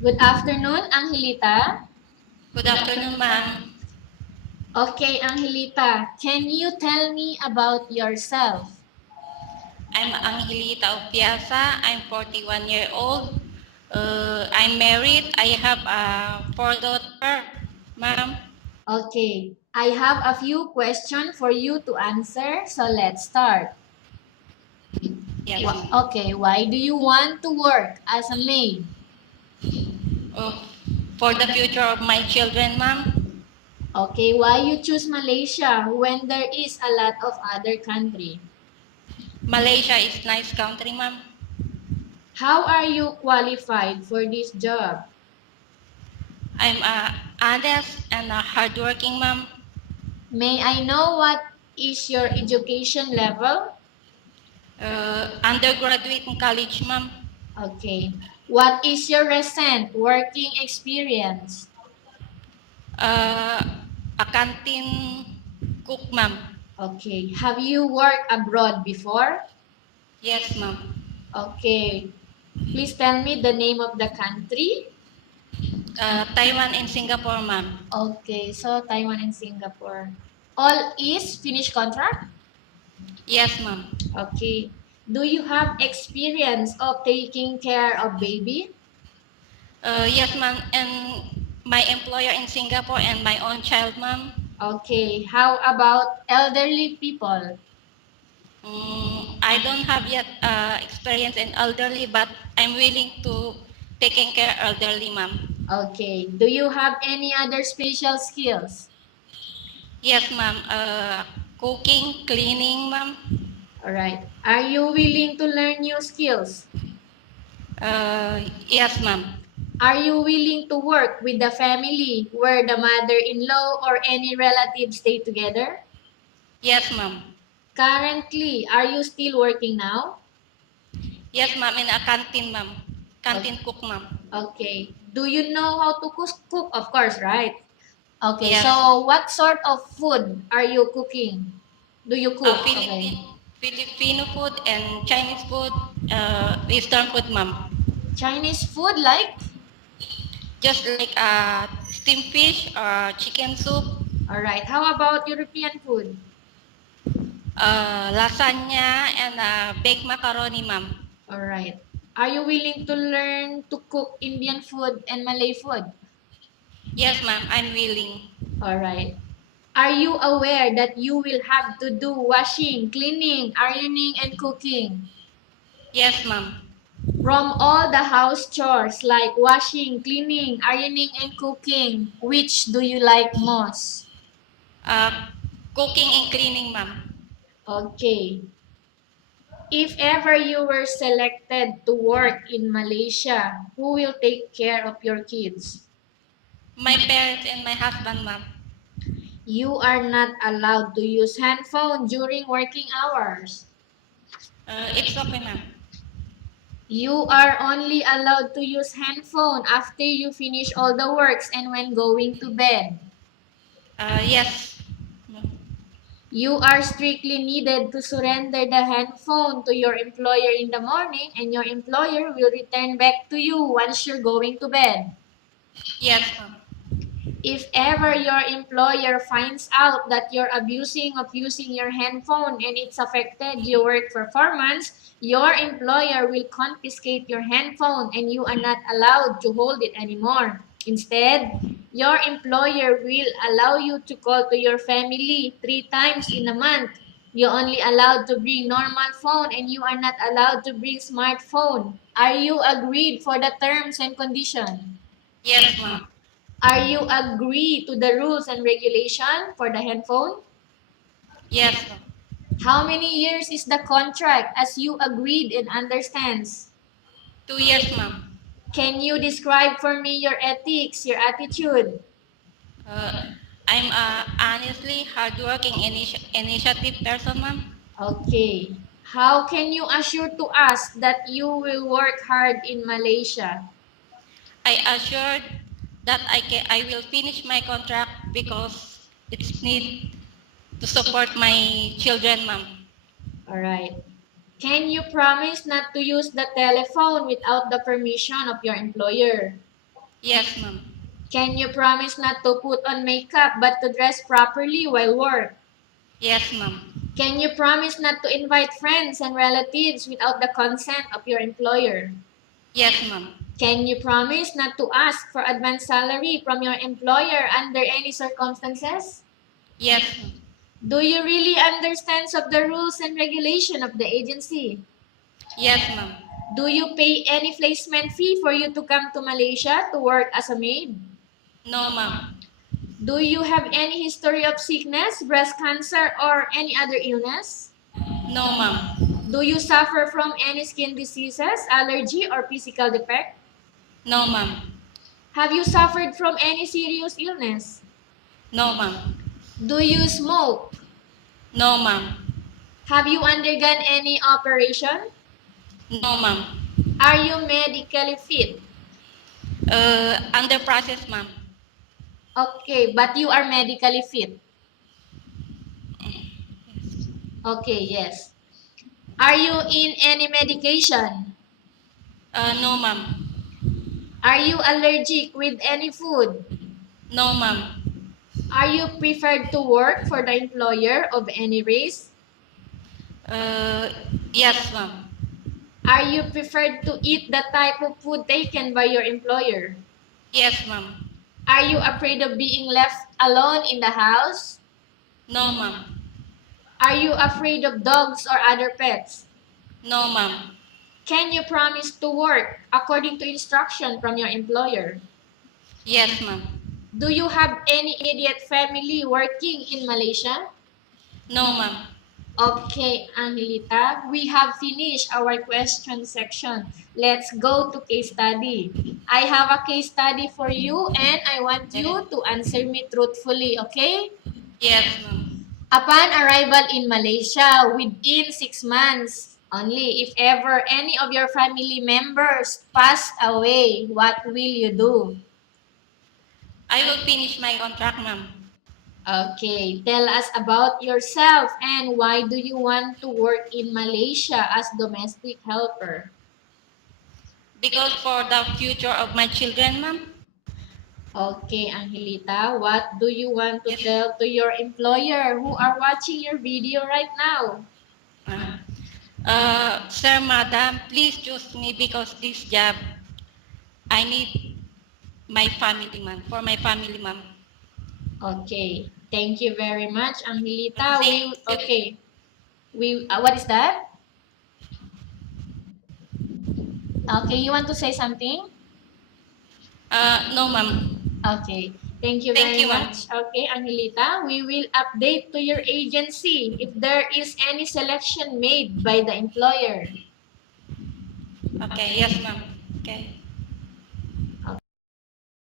Good afternoon, Angelita. Good afternoon, ma'am. Okay, Angelita, can you tell me about yourself? I'm Angelita Ofiaza. I'm 41 years old. I'm married. I have a four daughter, ma'am. Okay, I have a few questions for you to answer, so let's start. Yes, ma'am. Okay, why do you want to work as a maid? Uh, for the future of my children, ma'am. Okay, why you choose Malaysia when there is a lot of other country? Malaysia is nice country, ma'am. How are you qualified for this job? I'm honest and hardworking, ma'am. May I know what is your education level? Undergraduate in college, ma'am. Okay. What is your recent working experience? Uh, a canteen cook, ma'am. Okay. Have you worked abroad before? Yes, ma'am. Okay. Please tell me the name of the country. Taiwan and Singapore, ma'am. Okay. So Taiwan and Singapore. All is finished contract? Yes, ma'am. Okay. Do you have experience of taking care of baby? Yes, ma'am. And my employer in Singapore and my own child, ma'am. Okay. How about elderly people? I don't have yet experience in elderly, but I'm willing to taking care elderly, ma'am. Okay. Do you have any other special skills? Yes, ma'am. Cooking, cleaning, ma'am. All right. Are you willing to learn new skills? Yes, ma'am. Are you willing to work with the family where the mother-in-law or any relative stay together? Yes, ma'am. Currently, are you still working now? Yes, ma'am. In a canteen, ma'am. O- Canteen cook, ma'am. Okay. Do you know how to cook? Of course, right? Okay. Yes. So, what sort of food are you cooking? Do you cook? Okay. Filipino food and Chinese food, Eastern food, ma'am. Chinese food like? Just like steamed fish or chicken soup, All right. How about European food? lasagna, and baked macaroni, ma'am. All right. Are you willing to learn to cook Indian food and Malay food? Yes, ma'am, I'm willing. All right. Are you aware that you will have to do washing, cleaning, ironing, and cooking? Yes, ma'am. From all the house chores like washing, cleaning, ironing, and cooking, which do you like most? Uh, Cooking and cleaning, ma'am. Okay. If ever you were selected to work in Malaysia, who will take care of your kids? My parents and my husband, ma'am. You are not allowed to use handphone during working hours. It's okay, ma'am. You are only allowed to use handphone after you finish all the works and when going to bed. Yes. You are strictly needed to surrender the handphone to your employer in the morning and your employer will return back to you once you're going to bed. Yes, ma'am. If ever your employer finds out that you're abusing of using your handphone and it's affected your work performance, your employer will confiscate your handphone and you are not allowed to hold it anymore. Instead, your employer will allow you to call to your family 3 times in a month. You're only allowed to bring normal phone and you are not allowed to bring smartphone. Are you agreed for the terms and condition? Yes, ma'am. Are you agree to the rules and regulation for the handphone? Yes, ma'am. How many years is the contract as you agreed and understands? 2 years, ma'am. Can you describe for me your ethics, your attitude? Uh, I'm honestly hardworking initiative person, ma'am. Okay. How can you assure to us that you will work hard in Malaysia? I assured that I will finish my contract because it's need to support my children, ma'am. All right. Can you promise not to use the telephone without the permission of your employer? Yes, ma'am. Can you promise not to put on makeup but to dress properly while work? Yes, ma'am. Can you promise not to invite friends and relatives without the consent of your employer? Yes, ma'am. Can you promise not to ask for advance salary from your employer under any circumstances? Yes, ma'am. Do you really understand of the rules and regulation of the agency? Yes, ma'am. Do you pay any placement fee for you to come to Malaysia to work as a maid? No, ma'am. Do you have any history of sickness, breast cancer, or any other illness? No, ma'am. Do you suffer from any skin diseases, allergy, or physical defect? No, ma'am. Have you suffered from any serious illness? No, ma'am. Do you smoke? No, ma'am. Have you undergone any operation? No, ma'am. Are you medically fit? Under process, ma'am. Okay, but you are medically fit. Okay, yes. Are you in any medication? No, ma'am. Are you allergic with any food? No, ma'am. Are you preferred to work for the employer of any race? Uh, yes, ma'am. Are you preferred to eat the type of food taken by your employer? Yes, ma'am. Are you afraid of being left alone in the house? No, ma'am. Are you afraid of dogs or other pets? No, ma'am. Can you promise to work according to instruction from your employer? Yes, ma'am. Do you have any immediate family working in Malaysia? No, ma'am. Okay, Angelita, we have finished our question section. Let's go to case study. I have a case study for you and I want you to answer me truthfully, okay? Yes, ma'am. Upon arrival in Malaysia, within 6 months only, if ever any of your family members passed away, what will you do? I will finish my contract, ma'am. Okay, tell us about yourself and why do you want to work in Malaysia as domestic helper? Because for the future of my children, ma'am. Okay, Angelita, what do you want to Yes. tell to your employer who are watching your video right now? Sir, madam, please choose me because this job, I need my family, ma'am. For my family, ma'am. Okay, thank you very much, Angelita. Thank you. What is that? Okay, you want to say something? No, ma'am. Okay, thank you Thank very you, ma'am. much. Okay, Angelita, we will update to your agency if there is any selection made by the employer. Okay, yes, ma'am. Okay.